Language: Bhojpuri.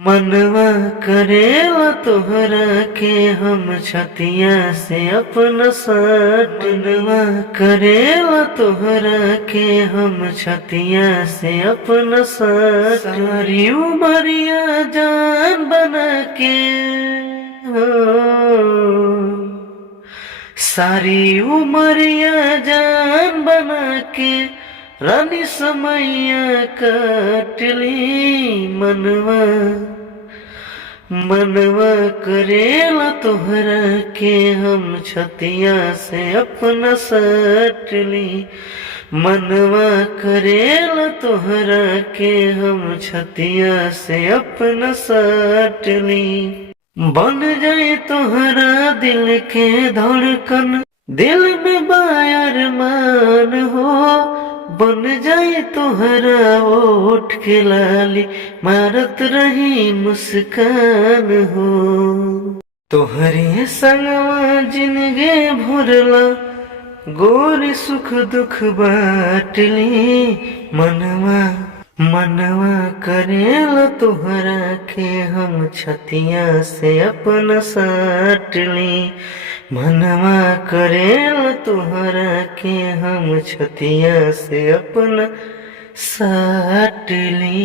मनवा करेला तोहरा के हम छतिया से अपना साट। मनवा करेला तोहरा के हम छतिया से अपना साट। सारी उमरिया जान बना के हो, सारी उमरिया जान बना के रानी समैया काटली। मनवा करेला तोहरा के हम छतिया से अपना साटली। मनवा करेला तोहरा के हम छतिया से अपना साटली। बन जाए तोहरा दिल के धड़कन, दिल में बायर मान हो। बन जाए तोहरा ओठ के लाली, मारत रही मुस्कान हो। तोहरे संगवा जिंदगी भरला, गोरी सुख दुख बाटली। मनवा करेला तोहरा के हम छतिया से अपना साटली। मनवा करेला तोहरा के हम छतिया से अपना साटली।